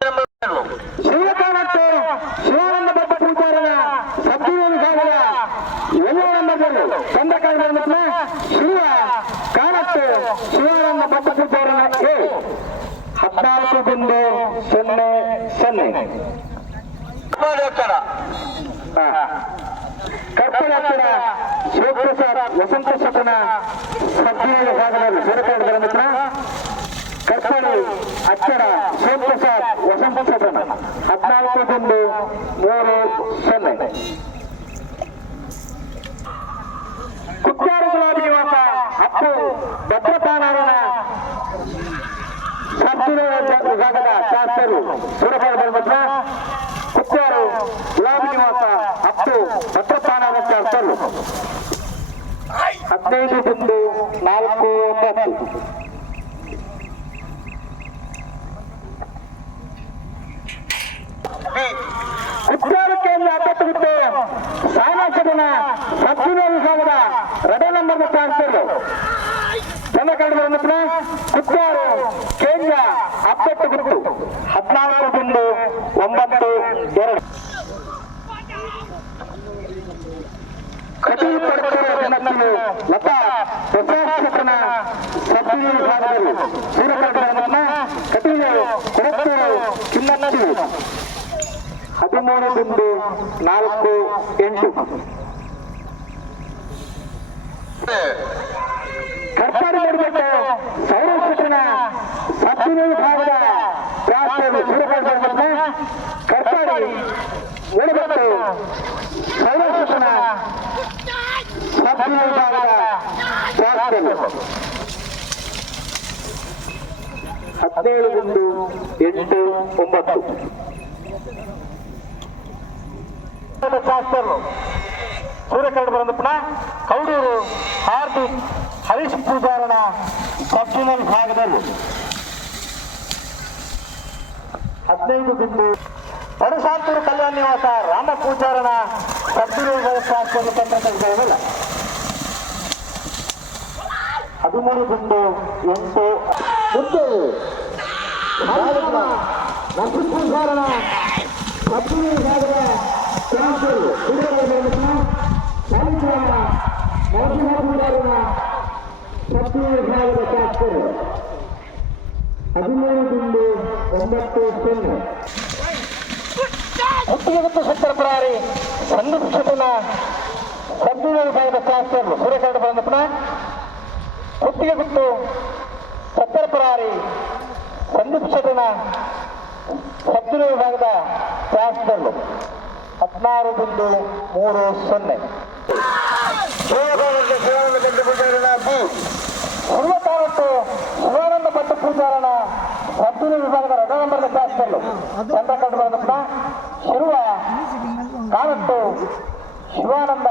ಶಿವಕಾಣತ್ತು ಶಿವಾನಂದ ಭಟ್ ಪೂಜಾರನ ಸಬ್ಜೂನಿಯರ್ ವಿಭಾಗದ 7ನೇ ನಂಬರ್ನಲ್ಲಿ ಸಂದಕಾಂಡ ಶಿವ ಕಾಣತ್ತು ಶಿವಾನಂದ ಭಟ್ ಪೂಜಾರನ 14-0-0 ಕರ್ಪಳ ಹತ್ತಿರ ಶಿವಪ್ರಸಾದ್ ವಸಂತ ಶತನ ಸಬ್ಜೂನಿಯರ್ ವಿಭಾಗದಲ್ಲಿ ಶಿವಕಾಂಡ ಮಿತ್ರ ಕರ್ಪಳಿ ಅಕ್ಷರ ಶಿವಪ್ರಸಾದ್ ವಸಂತ ಶತನ 14-3-0 ಕುಟ್ಟಾರು ಗುಲಾಬಿ ನಿವಾಸ ಅಪ್ಪು ಭದ್ರತಾನಾರಾಯಣ ಸಬ್ಜೂನಿಯರ್ ವಿಭಾಗದ ಶಾಸಕರು ಸೂರಕಾಂಡ ಮಿತ್ರ ಕುಟ್ಟಾರು ಗುಲಾಬಿ ನಿವಾಸ ಅಪ್ಪು ಭದ್ರತಾನಾರಾಯಣ ಶಾಸಕರು 15-4-9 ಕುಟ್ಟಾರು ಕೇಂದ್ರ ಅಪ್ಪತ್ತು ಸಾಮಾಜಿಕನ ಸಬ್ಜೂನಿಯರ್ ವಿಭಾಗದ 2ನೇ ನಂಬರ್ನ ಶಾಸಕರು ಚಂದ್ರಕಾಂಡ ಮಿತ್ರ ಕುಟ್ಟಾರು ಕೇಂದ್ರ ಅಪ್ಪತ್ತು ಗುರುತು 14-9-2 ಕಟೀಲ್ ಪಡ್ಕರ ಲತಾ ಪ್ರಶಾಸಕನ ಸಬ್ಜೂನಿಯರ್ ವಿಭಾಗದಲ್ಲಿ ಸೂರ್ಯಕಾಂಡ ಕಟೀಲ್ ಕೊರತ್ತೂರು ಕಿನ್ನಟ್ಟಿ 13-4-8 ಕರ್ಪಾಡಿ ಮೂಡಿಬೆಟ್ಟು ಸೌರಶಿಕ್ಷಣ ಸಬ್ಜೂನಿಯರ್ ವಿಭಾಗದ ಶಾಸಕರು ಸೂರ್ಯಕಾಂಡ ಕರ್ಪಾಡಿ ಮೂಡಿಬೆಟ್ಟು ಸೌರಶಿಕ್ಷಣ ಸಬ್ಜೂನಿಯರ್ ವಿಭಾಗದ ಶಾಸಕರು 17-8-9 ಶಾಸಕರು ಸೂರ್ಯಕಾಂಡ ಬರಂದಪ್ಪನ ಕೌಡೂರು ಹಾರ್ದಿಕ್ ಹರೀಶ್ ಪೂಜಾರನ ಸಬ್ಜೂನಿಯರ್ ವಿಭಾಗದಲ್ಲಿ 15 ಪಡಸಾಂತೂರು ಕಲ್ಯಾಣ ನಿವಾಸ ರಾಮ ಪೂಜಾರನ ಸಬ್ಜೂನಿಯರ್ ವಿಭಾಗದ ಶಾಸಕರು ತಂತ್ರಜ್ಞಾನವಿಲ್ಲ 13-8 ಮುದ್ದು ನರಸಿಂಹಪೂಜಾರನ ಸಬ್ಜೂನಿಯರ್ ವಿಭಾಗದ ಶಾಸಕರು ನರಸಿಂಹಪೂಜಾರನ ಸಬ್ಜೂನಿಯರ್ ವಿಭಾಗದ ಶಾಸಕರು 17-9-0 ಮುತ್ತಿಗೆ ಮತ್ತು ಶಂಕರಪುರಾರಿ ಸಂದೀಪ್ ಶತನ ಸಬ್ಜೂನಿಯರ್ ವಿಭಾಗದ ಶಾಸಕರು ಸೂರ್ಯಕಾಂಡ ಬಂದಪ್ಪನ ಮುತ್ತಿಗೆ ಗುತ್ತು ಶಂಕರಪುರಾರಿ ಸಂದೀಪ್ ಶತನ ಸಬ್ಜೂನಿಯರ್ ವಿಭಾಗದ ಶಾಸಕರು 16-3-0 ಶಿವಾನಂದ ಭಟ್ ಪೂಜಾರನ ಸಬ್ಜೂನಿಯರ್ ವಿಭಾಗದ 2ನೇ ನಂಬರ್ನ ಶಾಸಕರು ಚಂದ್ರಕಾಂಡ ಬಂದಪ್ಪನ ಶಿರುವ ಕಾಣತ್ತು ಶಿವಾನಂದ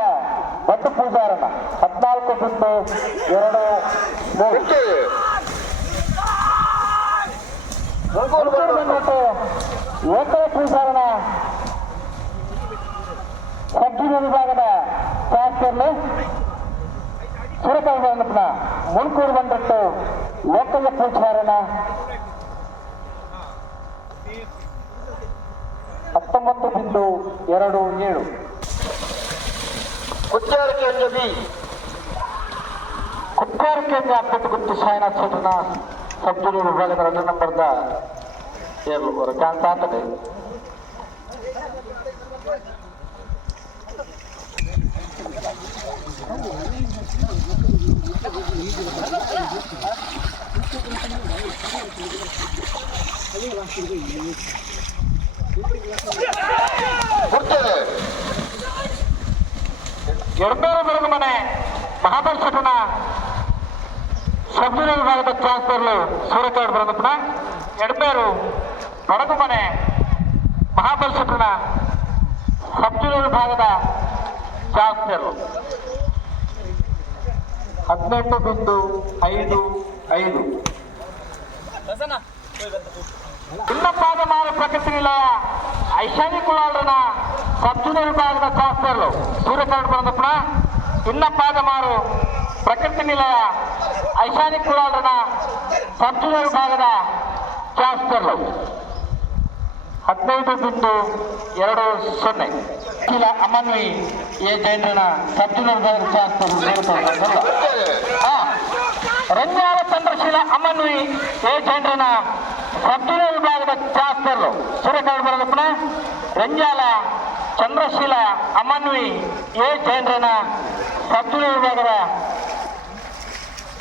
ಭಟ್ ಪೂಜಾರನ 14-2-3 ಏಕೈಕ ಪೂಜಾರನ ಸಬ್ಜೂನಿಯರ್ ವಿಭಾಗದ ಶಾಸಕರು ಸೂರ್ಯಕಾಂಡ ಬಂದಪ್ಪನ ಮುಳ್ಕೂರು ಬಂದಟ್ಟು ಲೋಕಯ್ಯ ಪೂಜಾರನ 19-2-7 ಕುಟ್ಟಾರು ಕೇಂದ್ರ ಅಪ್ಪತ್ತು ಗುತ್ತು ಸಾಯಿನಾಥ್ ಶೆಟ್ಟನ ಸಬ್ಜೂನಿಯರ್ ವಿಭಾಗದ 2ನೇ ನಂಬರ್ದ ಕಾಣ್ತಾತದೆ ಎಡಬೇರು ಬೆಳಗು ಮನೆ ಮಹಾಬಲೇಶ್ವರನ ಸಬ್ಜೂನಿಯರ್ ವಿಭಾಗದ ಶಾಸಕರು ಸೂರ್ಯಕಾಂಡ ಬರಂದಪ್ಪನ ಎಡಬೇರು ಬೆಳಗು ಮನೆ ಮಹಾಬಲೇಶ್ವರನ ಸಬ್ಜೂನಿಯರ್ ವಿಭಾಗದ ಶಾಸಕರು 18-5-5 ಇನ್ನಪ್ಪಾದಮಾರು ಪ್ರಕೃತಿ ನಿಲಯ ಐಶಾನಿ ಕುಲಾಳನ ಸಬ್ಜೂನಿಯರ್ ವಿಭಾಗದ ಶಾಸಕರು ಸೂರ್ಯಕಾಂಡ ಬಂದಪ್ಪನ ಇನ್ನಪ್ಪಾದಮಾರು ಪ್ರಕೃತಿ ನಿಲಯ ಐಶಾನಿ ಕುಲಾಳನ ಸಬ್ಜೂನಿಯರ್ ವಿಭಾಗದ ಶಾಸಕರು 15.20 ಕಿಲ ಅಮನ್ವಿ ಎ ಜೈನನ ಸಬ್ಜುನರ್ ರಂಜಾಲ ಚಂದ್ರಶೀಲ ಅಮನ್ವಿ ಎ ಜೈನನ ಸಬ್ಜುನರ್ ವಿಭಾಗದ ಚಾಸ್ತರು ಸೂರ್ಯಕಾಳು ಬರೋದಪ್ಪನ ರಂಜಾಲ ಚಂದ್ರಶೀಲ ಅಮನ್ವಿ ಎ ಜೈನನ ಸಬ್ಜುನರ್ ವಿಭಾಗದ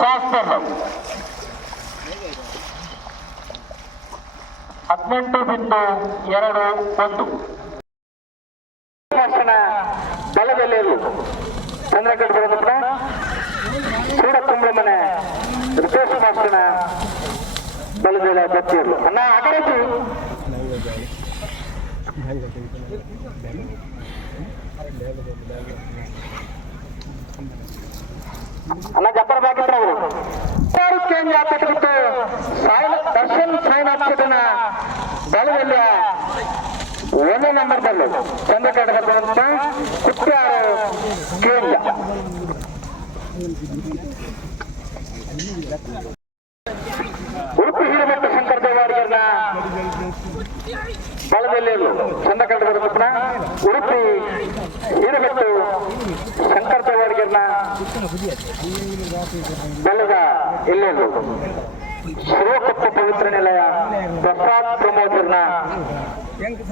ಚಾಸ್ತರು 18.21 ಬಲದಲ್ಲಿ ಚಂದ್ರಗಢ ಬರೋದಪ್ಪ ಸೂಡ ಕುಂಬಳಮನೆ ರಿತೇಶ್ ಮಾಸ್ಟರ್ನ ಬಲದಲ್ಲಿ ಬಚ್ಚಿರ್ಲು ಅಣ್ಣ ಆ ಕಡೆ ಅಣ್ಣ ಜಪ್ಪರ ಬಾಗಿತ್ರ ಅವರು ಚೇಂಜ್ ಆಗ್ಬಿಟ್ಟು ದರ್ಶನ್ ಸಾಯಿನಾಥನ ಬಲದಲ್ಲಿ 1ನೇ ನಂಬರ್ ಬಲ್ಲು ಚಂದ್ರಕೇಟದ ಬರುತ್ತ ಕುಟ್ಟಾರು ಕೇಂದ್ರ ಉಡುಪಿ ಹಿರೇಮಠ ಶಂಕರ ದೇವಾಡಿಗರನ್ನ ಬಲದಲ್ಲಿ ಚಂದ್ರಕೇಟ ಬರುತ್ತ ಉಡುಪಿ ಹಿರೇಮಠ ಶಂಕರ ದೇವಾಡಿಗರನ್ನ ಬಲದ ಎಲ್ಲೆಲ್ಲೂ ಶಿರೋಕೊಪ್ಪ ಪವಿತ್ರ ನಿಲಯ ಪ್ರಸಾದ್ ಪ್ರಮೋದರ್ನ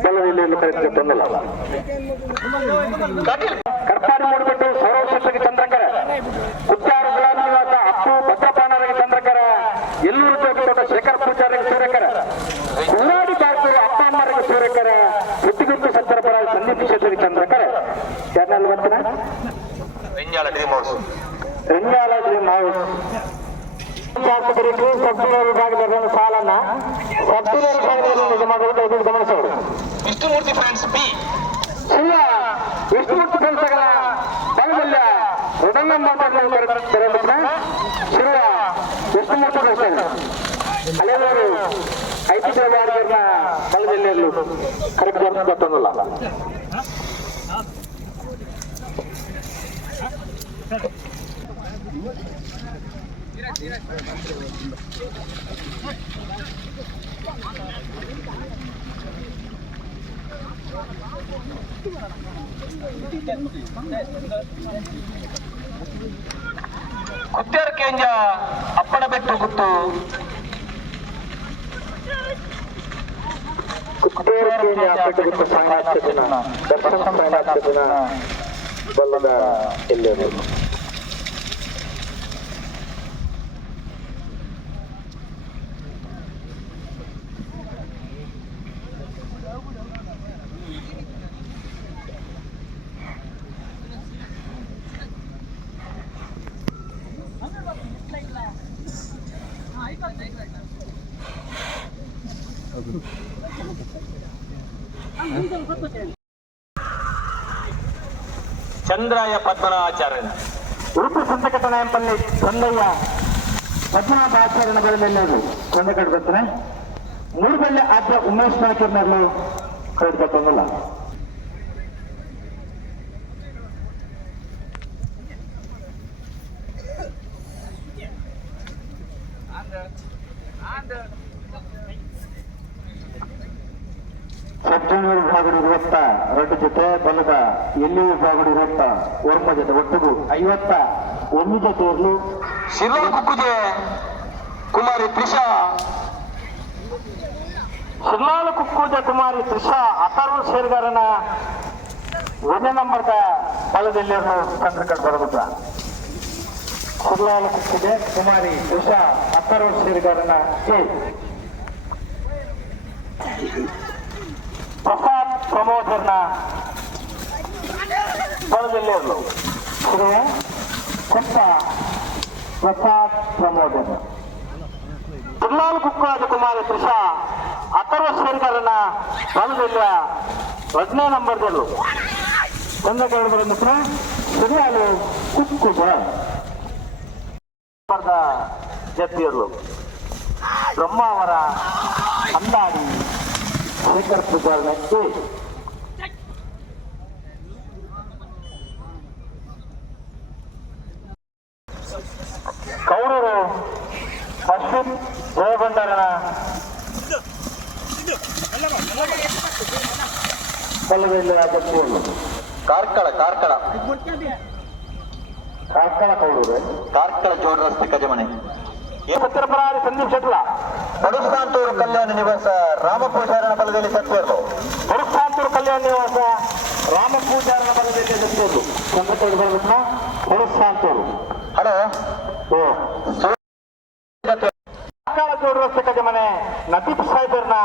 ಬಲದಲ್ಲಿ ಕರೆಕ್ಟ್ ತೊಂದಲ್ಲ ಕರ್ಪಾಡಿ ಮೂಡಿಬಿಟ್ಟು ಸೌರವಶಕ್ಕೆ ಚಂದ್ರಕರ ಕುಚ್ಚಾರು ಗುಲಾಬನಿವಾಸ ಅಪ್ಪು ಭದ್ರಪಾಣರಿಗೆ ಚಂದ್ರಕರ ಎಲ್ಲೂರು ಜೋಗಿತೋಟ ಶೇಖರ್ ಪೂಜಾರಿಗೆ ಸೂರ್ಯಕರ ಉಳ್ಳಾಡಿ ಬಾರ್ಕೂರು ಅಪ್ಪ ಅಮ್ಮರಿಗೆ ಸೂರ್ಯಕರ ಬುದ್ಧಿಗುಟ್ಟು ಸತ್ತರಪರ ಸಂದೀಪ್ ಶೆಟ್ಟರಿಗೆ ಚಂದ್ರಕರ ಯಾರಲ್ಲಿ ಬರ್ತಾರ ರೆಂಜಾಲ ಡ್ರೀಮ್ ಹೌಸ್ ಶಾಸಕರಿಗೆ ಸಬ್ಜುನಿಯರ್ ವಿಭಾಗದ ಸಾಲನ್ನ ಸಬ್ಜುನಿಯರ್ ವಿಭಾಗದಲ್ಲಿ ನಿಜ ಮಾಡುವುದು ಗಮನಿಸೋರು ವಿಷ್ಣುಮೂರ್ತಿ ಫ್ರೆಂಡ್ಸ್ ಬಿ ಇಲ್ಲ ವಿಷ್ಣುಮೂರ್ತಿ ಫ್ರೆಂಡ್ಸ್ಗಳ ಬಲದಲ್ಲಿ ಋಣನ್ನ ಮಾತಾಡಲು ಶಿರುವ ವಿಷ್ಣುಮೂರ್ತಿ ಫ್ರೆಂಡ್ಸ್ ಹಳೆಯವರು ಐದು ವಾರ್ಗರ್ನ ಬಲದಲ್ಲಿ ಕರೆಕ್ಟ್ ಗೊತ್ತೊಂದಿಲ್ಲ ಕುತ್ತೇರು ಕೇಂಜ ಅಪ್ಪಡ ಬೆಟ್ಟು ಗುತ್ತು ಕುತ್ತೇರು ಕೇಂಜ ಅಪ್ಪಟ ಗುತ್ತು ಸಂಘಾಚನ ದರ್ಶನ ಸಂಘಾಚನ ಬಲ್ಲದ ಎಲ್ಲೇನು ಚಂದ್ರಾಯ ಪದ್ಮನಾಚಾರ್ಯ ಉಡುಪಿ ಸಂತಕಟನ ಎಂಬಲ್ಲಿ ಚಂದ್ರಯ್ಯ ಪದ್ಮನಾಭ ಆಚಾರ್ಯನ ಬರಲೆಲ್ಲದು ಚಂದ್ರಕಟ್ಟು ಬರ್ತಾನೆ ಮೂರುಬಳ್ಳಿ ಆದ್ಯ ಉಮೇಶ್ ನಾಯಕರ್ನಲ್ಲೂ ಕರೆದುಕೊಟ್ಟಂಗಲ್ಲ ಸಬ್ಜೂನಿಯರ್ ವಿಭಾಗದ 22 ಜೊತೆ ಬಲದ ಎಲ್ಲಿ ವಿಭಾಗದ 20 ಓರ್ಮ ಜೊತೆ ಒಟ್ಟಿಗೂ 51 ಜೊತೆ ಇರಲು ಶಿರ್ಲಾಲ್ ಕುಕ್ಕುಜೆ ಕುಮಾರಿ ತ್ರಿಷಾ ಶಿರ್ಲಾಲ್ ಕುಕ್ಕುಜೆ ಕುಮಾರಿ ತ್ರಿಷಾ ಅಥರ್ವ ಶೇರ್ಗಾರನ 1ನೇ ನಂಬರ್ದ ಬಲದಲ್ಲಿ ಚಂದ್ರಕಟ್ ಬರಗುತ್ತ ಶಿರ್ಲಾಲ್ ಕುಕ್ಕುಜೆ ಕುಮಾರಿ ತ್ರಿಷಾ ಅಥರ್ವ ಶೇರ್ಗಾರನ ಪ್ರಸಾದ್ ಪ್ರಮೋದರ್ನ ಬಲದಲ್ಲಿ ಇರಲು ಕೊಪ್ಪ ಪ್ರಸಾದ್ ಪ್ರಮೋದರ್ ಶಿರ್ಲಾಲ್ ಕುಕ್ಕರಾಜ ಕುಮಾರಿ ತ್ರಿಷಾ ಅಥರ್ವ ಶೇರ್ಗಾರನ ಬಲದಲ್ಲಿ 2ನೇ ನಂಬರ್ದಲ್ಲೂ ಚಂದ್ರಕೇಟ ಬರೋ ಮಿತ್ರ ಶಿರ್ಲಾಲ್ ಕುಕ್ಕುಜ ಜತ್ತಿಯರ್ಲು ಬ್ರಹ್ಮಾವರ ಅಂದಾಡಿ ಶೇಖರ್ ಪೂಜಾರ್ನಕ್ಕೆ ಕೌರೂರು ಅಶ್ವಿನ್ ಜಯಭಂಡಾರನ ಬಲದಲ್ಲಿ ಜತ್ತೆಯನ್ನು ಕಾರ್ಕಳ ಕಾರ್ಕಳ ಕಾರ್ಕಳ ಕೌಡೂರು ಕಾರ್ಕಳ ಜೋಡ್ ರಸ್ತೆ ಕಜಮನೆ ಪತ್ರಪರಾರಿ ಸಂದೀಪ್ ಶೆಟ್ಲ ಬಡುಸ್ತಾಂತೂರು ಕಲ್ಯಾಣ ನಿವಾಸ ರಾಮಪೂಜಾರಣ ಬಲದಲ್ಲಿ ಸತ್ಯರು ಬಡುಸ್ತಾಂತೂರು ಕಲ್ಯಾಣ ನಿವಾಸ ರಾಮಪೂಜಾರಣ ಬಲದಲ್ಲಿ ಸತ್ಯರು ಸಂಗತೋಡು ಬರಬೇಕ ಬಡುಸ್ತಾಂತೂರು ಹಲೋ ಕಾರ್ಕಳ ಜೋಡ್ ರಸ್ತೆ ಕಜಮನೆ ನದೀಪ್ ಸಾಹೇಬರ್ನ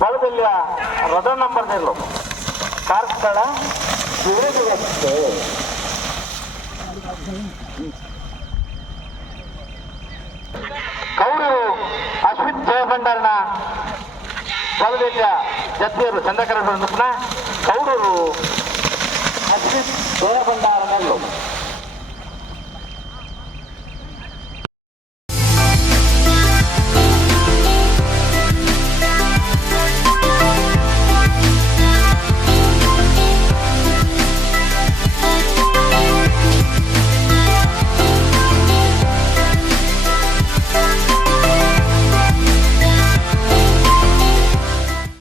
ಬಲದಲ್ಲಿಯ ರಥ ನಂಬರ್ ನೆರಳು ಕಾರ್ಕಳ ಜೋಡ್ ರಸ್ತೆ ಕೌಡೂರು ಅಶ್ವಿತ್ ಜಯಭಂಡಾರನ ಬಲದಲ್ಲಿಯ ಜತ್ತೆಯರು ಚಂದ್ರಕರ ಕೌಡೂರು ಅಶ್ವಿತ್ ಜಯಭಂಡಾರ ನೆರಳು